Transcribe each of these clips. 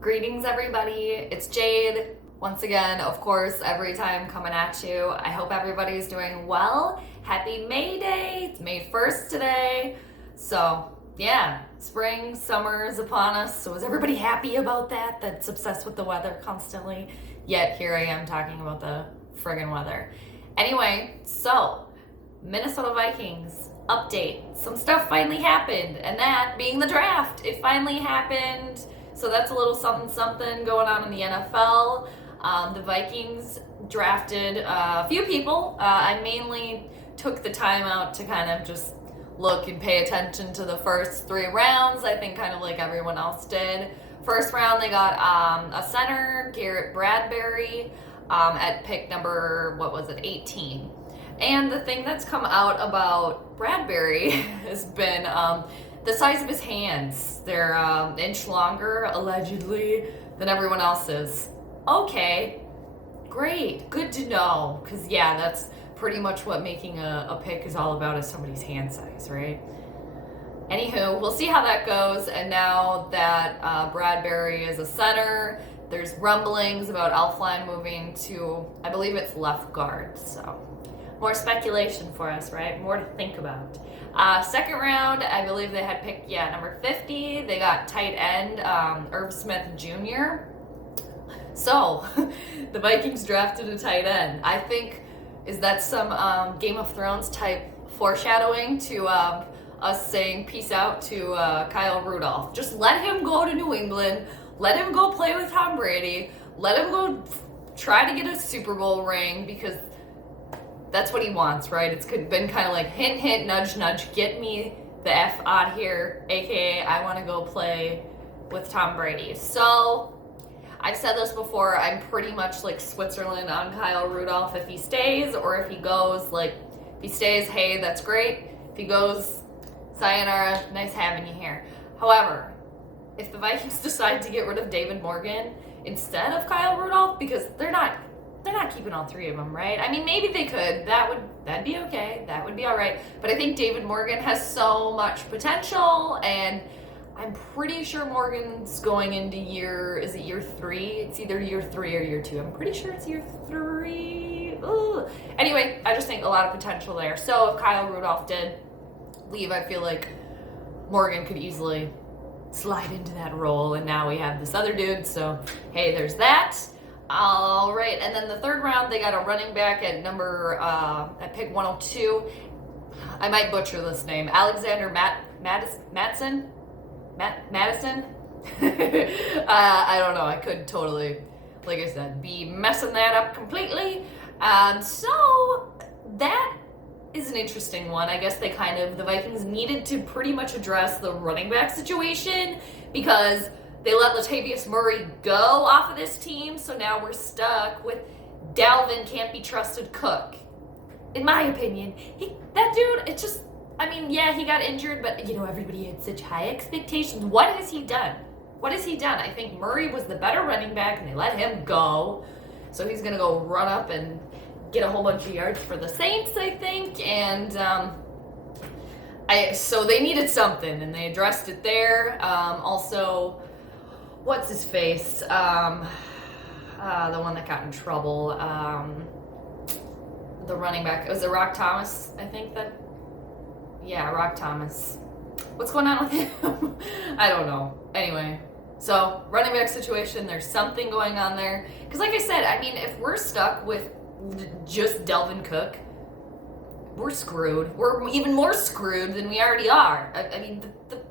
Greetings, everybody. It's Jade. Once again, of course, every time coming at you. I hope everybody's doing well. Happy May Day. It's May 1st today. So, yeah, spring, summer is upon us. So is everybody happy about that? That's obsessed with the weather constantly. Yet here I am talking about the friggin' weather. Anyway, so Minnesota Vikings update. Some stuff finally happened, and that being the draft. It finally happened. So that's a little something going on in the NFL. The Vikings drafted a few people. I mainly took the time out to kind of just look and pay attention to the first 3 rounds, I think kind of like everyone else did. First round, they got a center, Garrett Bradbury, at pick number, 18. And the thing that's come out about Bradbury has been the size of his hands. They're an inch longer, allegedly, than everyone else's. Okay, great, good to know. Because, yeah, that's pretty much what making a pick is all about, is somebody's hand size, right? Anywho, we'll see how that goes. And now that Bradbury is a center, there's rumblings about Elflein moving to, I believe it's left guard. So more speculation for us, right? More to think about. Second round, I believe they had picked, number 50. They got tight end, Irv Smith Jr. So, the Vikings drafted a tight end. I think, is that some Game of Thrones type foreshadowing to us saying peace out to Kyle Rudolph? Just let him go to New England. Let him go play with Tom Brady. Let him go try to get a Super Bowl ring, because that's what he wants, right? It's been kind of like hint, hint, nudge, nudge, get me the F out here, aka I want to go play with Tom Brady. So, I've said this before, I'm pretty much like Switzerland on Kyle Rudolph if he stays, or if he goes, like, if he stays, hey, that's great. If he goes, sayonara, nice having you here. However, if the Vikings decide to get rid of David Morgan instead of Kyle Rudolph, because they're not keeping all 3 of them, right? I mean, maybe they could. That'd be okay. That would be all right. But I think David Morgan has so much potential, and I'm pretty sure Morgan's going into year 3? It's either year 3 or year 2. I'm pretty sure it's year 3. Ooh. Anyway, I just think a lot of potential there. So if Kyle Rudolph did leave, I feel like Morgan could easily slide into that role, and now we have this other dude. So, hey, there's that. All right, and then the third round, they got a running back at at pick 102. I might butcher this name. Alexander Madison? I don't know. I could totally, like I said, be messing that up completely. So that is an interesting one. I guess the Vikings needed to pretty much address the running back situation, because they let Latavius Murray go off of this team, so now we're stuck with Dalvin can't be trusted Cook. In my opinion, that dude, it's just, I mean, yeah, he got injured, but, everybody had such high expectations. What has he done? I think Murray was the better running back, and they let him go. So he's going to go run up and get a whole bunch of yards for the Saints, I think. And so they needed something, and they addressed it there. Also, what's his face? The one that got in trouble. The running back. Was it Rock Thomas? I think that. Yeah, Rock Thomas. What's going on with him? I don't know. Anyway, so running back situation, there's something going on there. Because like I said, I mean, if we're stuck with just Dalvin Cook, we're screwed. We're even more screwed than we already are. I mean,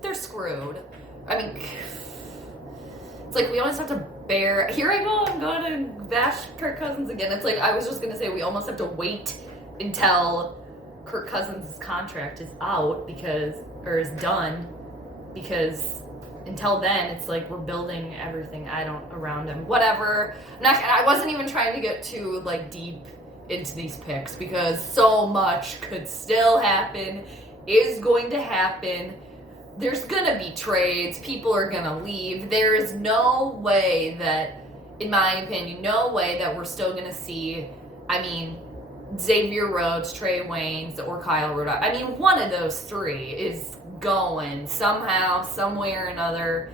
they're screwed. I mean, it's like we almost have to bear. Here I go, I'm going to bash Kirk Cousins again. It's like, I was just going to say, we almost have to wait until Kirk Cousins' contract is out is done, because until then, it's like we're building everything around him. Whatever. I wasn't even trying to get too deep into these picks, because so much could still happen, is going to happen. There's gonna be trades. People are gonna leave. There is no way that, in my opinion, no way that we're still gonna see, Xavier Rhodes, Trey Waynes, or Kyle Rudolph. I mean, one of those 3 is going somehow, some way or another.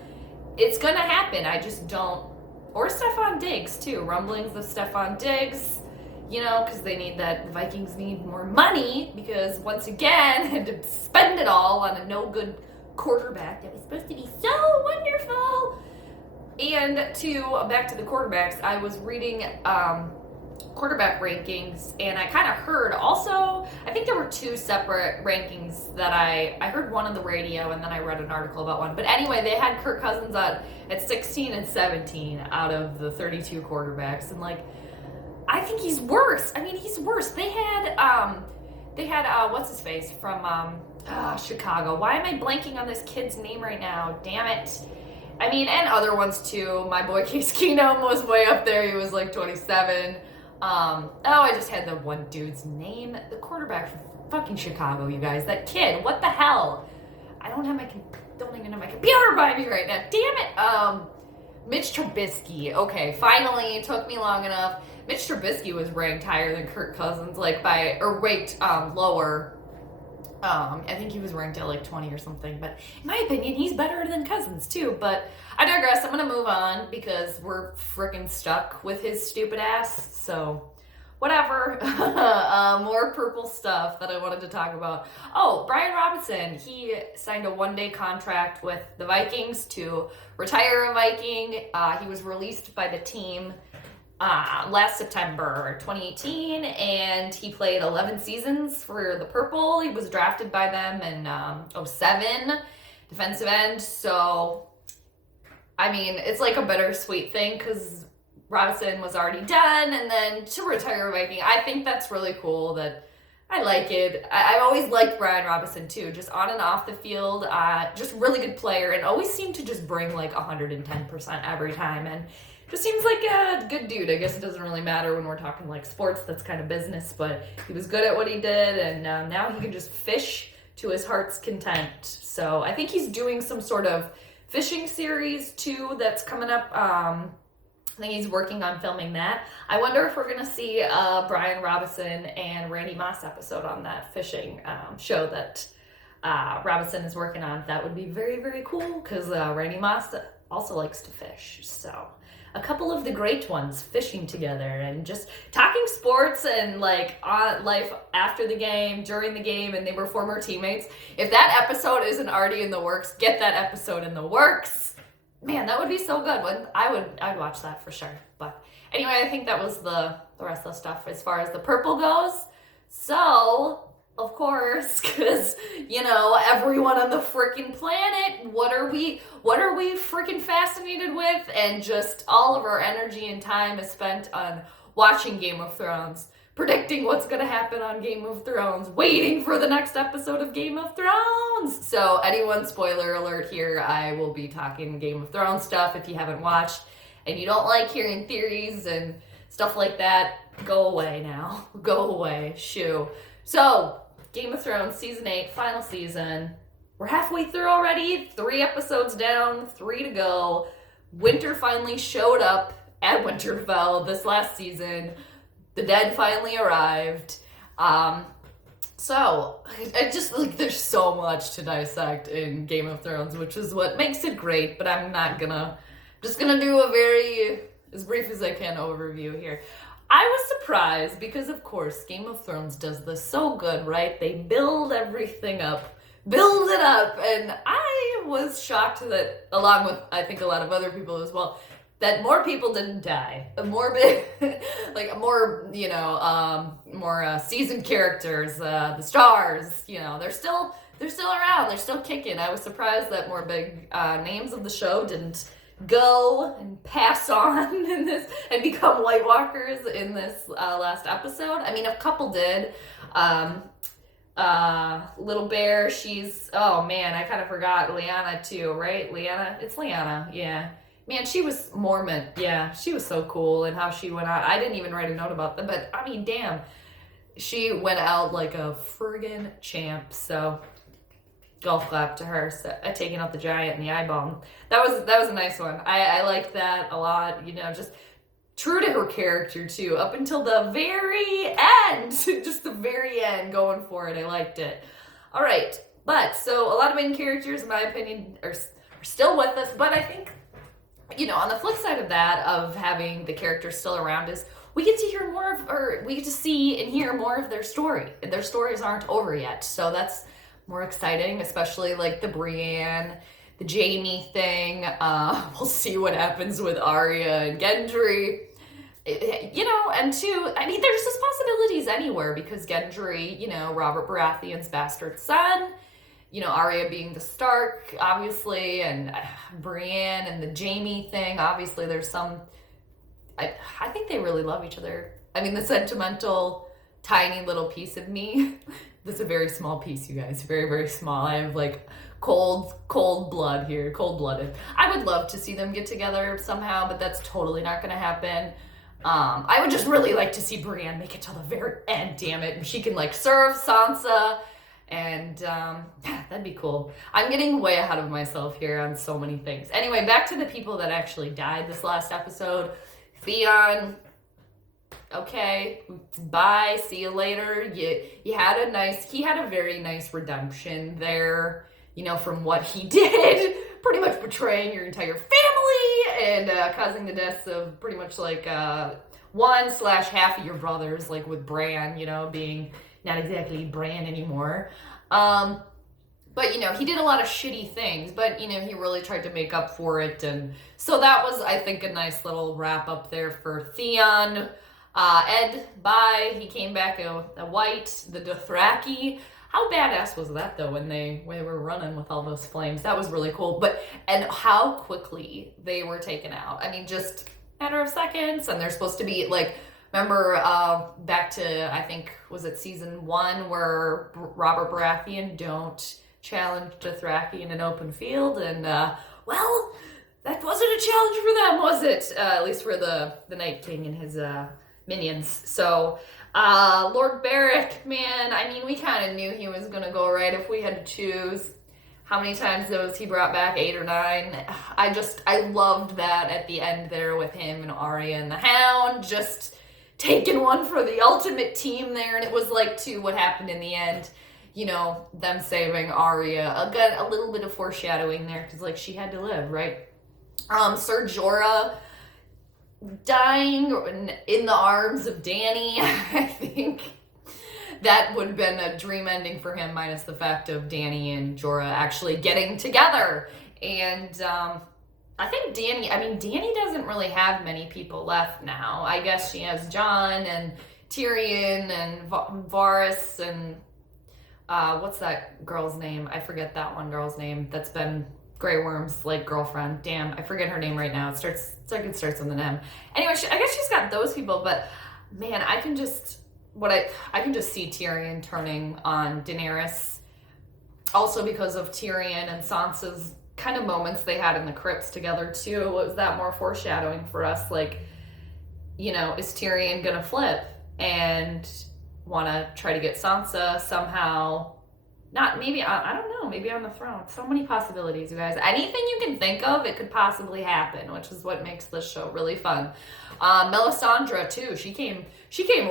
it's gonna happen. I just don't. Or Stephon Diggs too. Rumblings of Stephon Diggs. You know, because the Vikings need more money because once again had to spend it all on a no good quarterback that was supposed to be so wonderful. And back to the quarterbacks, I was reading quarterback rankings, and I kind of heard also, I think there were two separate rankings that I heard one on the radio, and then I read an article about one. But anyway, they had Kirk Cousins at 16 and 17 out of the 32 quarterbacks, and like, I think he's worse. I mean, he's worse. They had what's his face from Chicago. Why am I blanking on this kid's name right now? Damn it. I mean, and other ones too. My boy Case Keenum was way up there. He was like 27. I just had the one dude's name. The quarterback from fucking Chicago, you guys. That kid. What the hell? I don't even have my computer by me right now. Damn it. Mitch Trubisky. Okay, finally, it took me long enough. Mitch Trubisky was ranked higher than Kirk Cousins, ranked lower. I think he was ranked at like 20 or something, but in my opinion, he's better than Cousins too. But I digress. I'm gonna move on because we're freaking stuck with his stupid ass. So, whatever. More purple stuff that I wanted to talk about. Oh, Brian Robinson. He signed a one-day contract with the Vikings to retire a Viking. He was released by the team last September 2018, and he played 11 seasons for the Purple. He was drafted by them in 2007, defensive end. So, I mean, it's like a bittersweet thing because Robinson was already done, and then to retire a Viking, I think that's really cool. That I like it. I've always liked Brian Robinson too, just on and off the field, just really good player, and always seemed to just bring like 110% every time, and just seems like a good dude. I guess it doesn't really matter when we're talking like sports, that's kind of business, but he was good at what he did, and now he can just fish to his heart's content. So I think he's doing some sort of fishing series too that's coming up. I think he's working on filming that. I wonder if we're going to see a Brian Robinson and Randy Moss episode on that fishing show that Robinson is working on. That would be very, very cool because Randy Moss also likes to fish. So a couple of the great ones fishing together and just talking sports and like on life after the game, during the game, and they were former teammates. If that episode isn't already in the works, get that episode in the works. Man, that would be so good. I'd watch that for sure. But anyway, I think that was the rest of the stuff as far as the Purple goes. So, of course, because, you know, everyone on the freaking planet, what are we freaking fascinated with? And just all of our energy and time is spent on watching Game of Thrones, predicting what's going to happen on Game of Thrones, waiting for the next episode of Game of Thrones. So anyone, spoiler alert here, I will be talking Game of Thrones stuff if you haven't watched and you don't like hearing theories and stuff like that. Go away now. Go away. Shoo. So, Game of Thrones Season 8, final season. We're halfway through already. 3 episodes down, 3 to go. Winter finally showed up at Winterfell this last season. The dead finally arrived. So, I just, like, there's so much to dissect in Game of Thrones, which is what makes it great, but I'm just gonna do a very, as brief as I can, overview here. I was surprised because, of course, Game of Thrones does this so good, right? They build everything up, build it up, and I was shocked that, along with, I think, a lot of other people as well, that more people didn't die. More seasoned characters, the stars, you know, they're still around, they're still kicking. I was surprised that more big names of the show didn't go and pass on in this and become White Walkers in this last episode. I mean, a couple did. Little Bear, she's, oh man, I kind of forgot Lyanna too, right? It's Lyanna, yeah. Man, she was Mormon. Yeah, she was so cool and how she went out. I didn't even write a note about them, but I mean, damn. She went out like a friggin' champ, so golf clap to her, so, taking out the giant in the eyeball. That was a nice one. I liked that a lot, you know, just true to her character too, up until the very end. Just the very end, going for it. I liked it. All right, but so a lot of main characters, in my opinion, are still with us, but I think on the flip side of that, of having the characters still around, is we get to hear more of, or we get to see and hear more of their story. Their stories aren't over yet, so that's more exciting, especially like the Brienne, the Jaime thing. We'll see what happens with Arya and Gendry. And two, I mean, there's just possibilities anywhere, because Gendry, Robert Baratheon's bastard son, Arya being the Stark, obviously, and Brienne and the Jaime thing, obviously there's some, I think they really love each other. I mean, the sentimental, tiny little piece of me, that's a very small piece, you guys, very, very small. I have like cold blood here, cold-blooded. I would love to see them get together somehow, but that's totally not going to happen. I would just really like to see Brienne make it till the very end, damn it, and she can like serve Sansa, and that'd be cool. I'm getting way ahead of myself here on so many things. Anyway, back to the people that actually died this last episode. Theon, okay, bye, see you later. He had a very nice redemption there, from what he did, pretty much betraying your entire family and causing the deaths of pretty much like 1/2 of your brothers, like with Bran, being not exactly Bran anymore. But, he did a lot of shitty things, but, he really tried to make up for it. And so that was, I think, a nice little wrap up there for Theon. Ed, bye. He came back a white, the Dothraki. How badass was that, though, when they were running with all those flames? That was really cool. And how quickly they were taken out. I mean, just a matter of seconds. And they're supposed to be, like, remember back to, I think, was it season 1, where Robert Baratheon don't challenge Dothraki in an open field? And, well, that wasn't a challenge for them, was it? At least for the Night King and his minions. So, Lord Beric, man, I mean, we kind of knew he was going to go right if we had to choose. How many times he brought back? 8 or 9. I loved that at the end there with him and Arya and the Hound, just taking one for the ultimate team there. And it was like, too, what happened in the end, them saving Arya. Again, a little bit of foreshadowing there, because, like, she had to live, right? Ser Jorah dying in the arms of Dany. I think that would have been a dream ending for him, minus the fact of Dany and Jorah actually getting together. And I think Dany doesn't really have many people left now. I guess she has Jon and Tyrion and Varys and what's that girl's name? I forget that one girl's name that's been Grey Worm's like girlfriend. Damn, I forget her name right now. It starts with an M. Anyway, I guess she's got those people, but man, I can just see Tyrion turning on Daenerys. Also because of Tyrion and Sansa's kind of moments they had in the crypts together too. Was that more foreshadowing for us? Like, is Tyrion gonna flip and want to try to get Sansa somehow? Not maybe, I don't know, maybe on the throne. So many possibilities, you guys. Anything you can think of, it could possibly happen, which is what makes this show really fun. Melisandre too, she came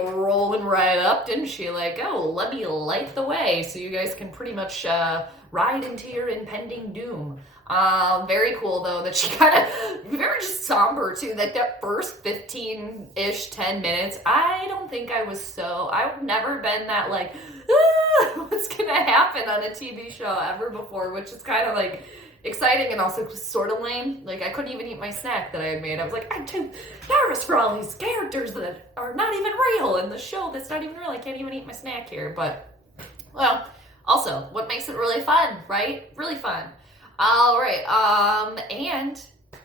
rolling right up, didn't she? Like, oh, let me light the way so you guys can pretty much ride into your impending doom. Very cool though that she kind of very just somber too. That first 15-ish 10 minutes, I've never been that like, what's gonna happen on a TV show ever before, which is kind of like exciting and also sort of lame. Like, I couldn't even eat my snack that I had made. I was like, I'm too nervous for all these characters that are not even real in the show that's not even real. I can't even eat my snack here. But, well, also, what makes it really fun, right? Really fun. All right,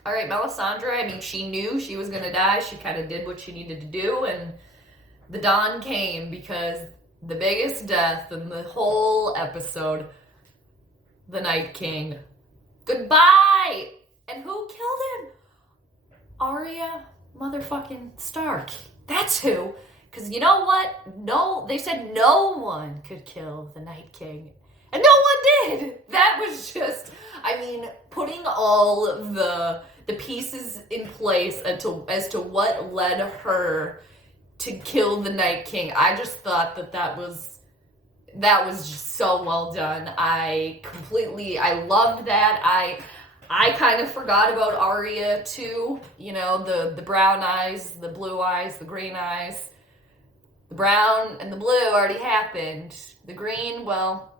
Melisandre, I mean, she knew she was gonna die. She kind of did what she needed to do, and the dawn came, because the biggest death in the whole episode, the Night King. Goodbye! And who killed him? Arya motherfucking Stark. That's who. Because you know what? No, they said no one could kill the Night King. And no one did. That was just, putting all of the pieces in place as to what led her to kill the Night King. I just thought that was just so well done. I loved that. I kind of forgot about Arya too. You know, the brown eyes, the blue eyes, the green eyes. The brown and the blue already happened. The green, well,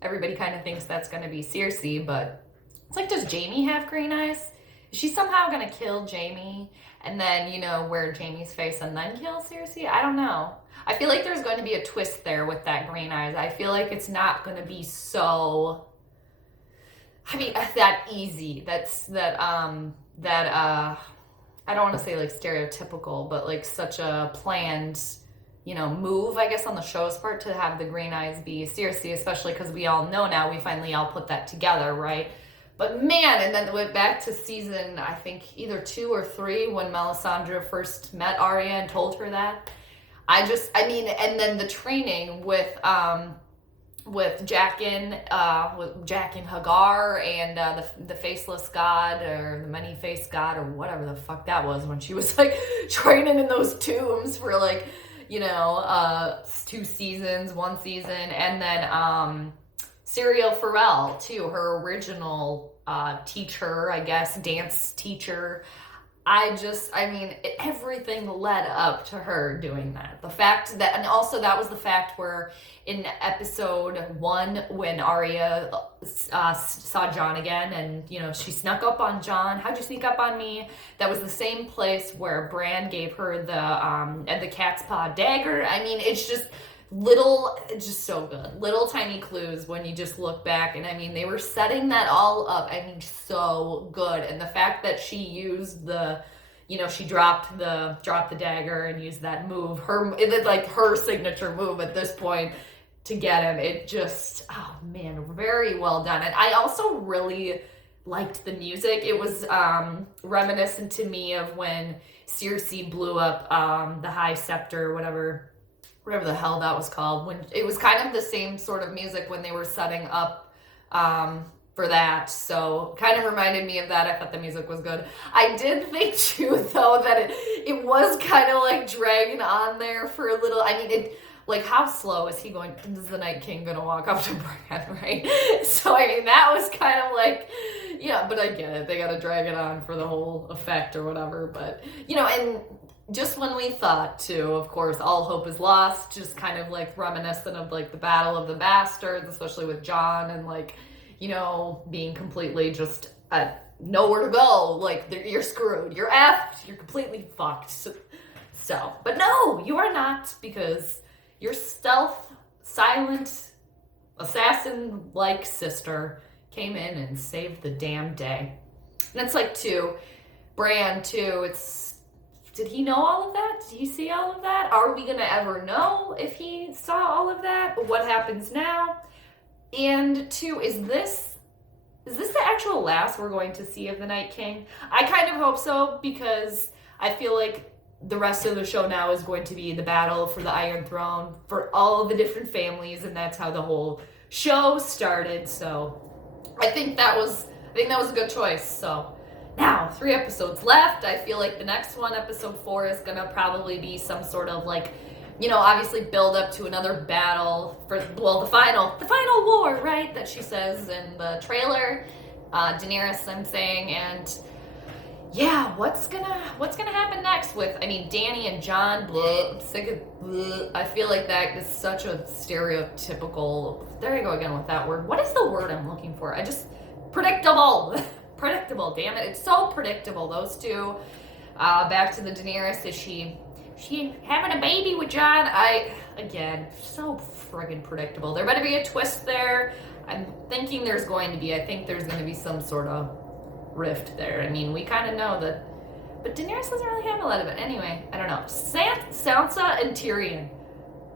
everybody kind of thinks that's going to be Cersei, but it's like, does Jaime have green eyes? Is she somehow going to kill Jaime and then, you know, wear Jaime's face and then kill Cersei? I don't know. I feel like there's going to be a twist there with that green eyes. I feel like it's not going to be so, I mean, that easy. I don't want to say like stereotypical, but like such a planned, you know, move, I guess, on the show's part to have the green eyes be Cersei, especially because we all know now, we finally all put that together, right? But man, and then went back to season, I think either 2 or 3, when Melisandre first met Arya and told her that. And then the training with Jaqen Hagar and the faceless god, or the many-faced god, or whatever the fuck that was, when she was like training in those tombs for like, you know, 2 seasons, 1 season, and then Serial Pharrell too, her original teacher, I guess, dance teacher. Everything led up to her doing that. The fact that, and also that was the fact where in episode 1, when Arya saw Jon again, and, you know, she snuck up on Jon. How'd you sneak up on me? That was the same place where Bran gave her the cat's paw dagger. I mean, it's just just so good. Little tiny clues when you just look back, and I mean, they were setting that all up. I mean, so good. And the fact that she used she dropped the dagger and used that move, her signature move at this point to get him. It just, oh man, very well done. And I also really liked the music. It was reminiscent to me of when Cersei blew up the High Scepter, whatever the hell that was called. When it was kind of the same sort of music when they were setting up for that. So kind of reminded me of that. I thought the music was good. I did think too, though, that it was kind of like dragging on there for a little. I mean, like, how slow is the Night King gonna walk up to Bran, right? So, I mean, that was kind of like, yeah, but I get it. They gotta drag it on for the whole effect or whatever. But, you know, and just when we thought, too, of course, all hope is lost, just kind of like reminiscent of like the Battle of the Bastards, especially with Jon, and like, you know, being completely just nowhere to go. Like, you're screwed. You're effed. You're completely fucked. So, but no, you are not, because your stealth, silent, assassin-like sister came in and saved the damn day. And it's like, too, Bran, too, did he know all of that? Did he see all of that? Are we going to ever know if he saw all of that? What happens now? And 2, is this the actual last we're going to see of the Night King? I kind of hope so, because I feel like the rest of the show now is going to be the battle for the Iron Throne for all the different families, and that's how the whole show started. So I think that was a good choice. So now 3 episodes left. I feel like the next one, episode 4, is gonna probably be some sort of like, you know, obviously build up to another battle for, well, the final war, right? That she says in the trailer. Daenerys, I'm saying, and yeah, what's gonna happen next with, I mean, Dany and Jon, I'm sick of, I feel like that is such a stereotypical, there I go again with that word. What is the word I'm looking for? Predictable, damn it. It's so predictable, those two. Back to the Daenerys, is she having a baby with Jon? Again, so friggin' predictable. There better be a twist there. I'm thinking there's going to be. I think there's going to be some sort of rift there. I mean, we kind of know that, but Daenerys doesn't really have a lot of it. Anyway, I don't know. Sansa and Tyrion,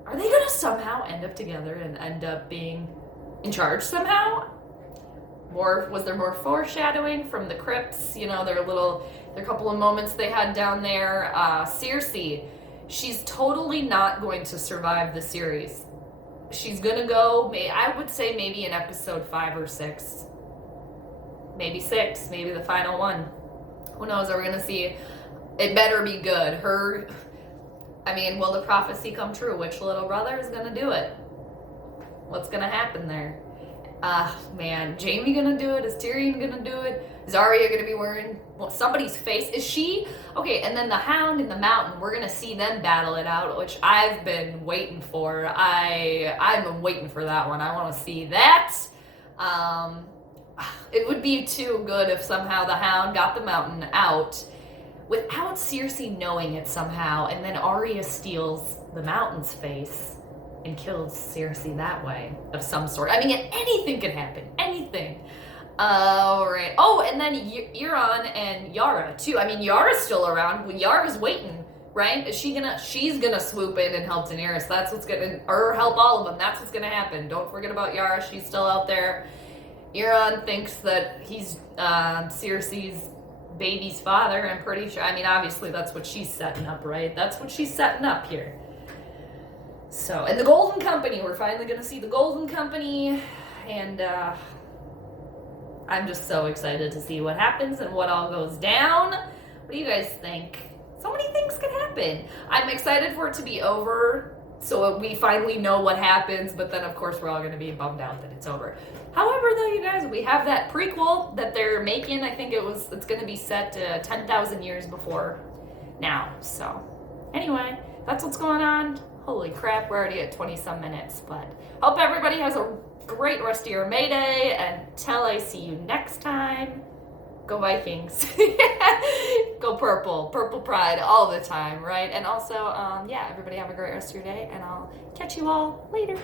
are they going to somehow end up together and end up being in charge somehow? Was there more foreshadowing from the crypts? You know, their couple of moments they had down there. Cersei, she's totally not going to survive the series. She's gonna go, I would say maybe in episode 5 or 6. Maybe 6, maybe the final one. Who knows, are we gonna see? It better be good. Will the prophecy come true? Which little brother is gonna do it? What's gonna happen there? Man, Jamie gonna do it? Is Tyrion gonna do it? Is Arya gonna be wearing somebody's face? Is she? Okay, and then the Hound and the Mountain, we're gonna see them battle it out, which I've been waiting for. I've been waiting for that one. I want to see that. It would be too good if somehow the Hound got the Mountain out without Cersei knowing it somehow, and then Arya steals the Mountain's face and kills Cersei that way of some sort. I mean, anything could happen. Anything. All right. Oh, and then Euron and Yara too. I mean, Yara's still around. Yara's waiting, right? She's gonna swoop in and help Daenerys. That's what's gonna, or help all of them. That's what's gonna happen. Don't forget about Yara. She's still out there. Euron thinks that he's Cersei's baby's father. I'm pretty sure. I mean, obviously that's what she's setting up, right? That's what she's setting up here. So, and the Golden Company, we're finally going to see the Golden Company, and I'm just so excited to see what happens and what all goes down. What do you guys think? So many things could happen. I'm excited for it to be over, so we finally know what happens, but then of course we're all going to be bummed out that it's over. However, though, you guys, we have that prequel that they're making. I think it's going to be set 10,000 years before now. So, anyway, that's what's going on. Holy crap, we're already at 20-some minutes, but hope everybody has a great rest of your May Day, and until I see you next time, go Vikings. Go purple pride all the time, right? And also, yeah, everybody have a great rest of your day, and I'll catch you all later.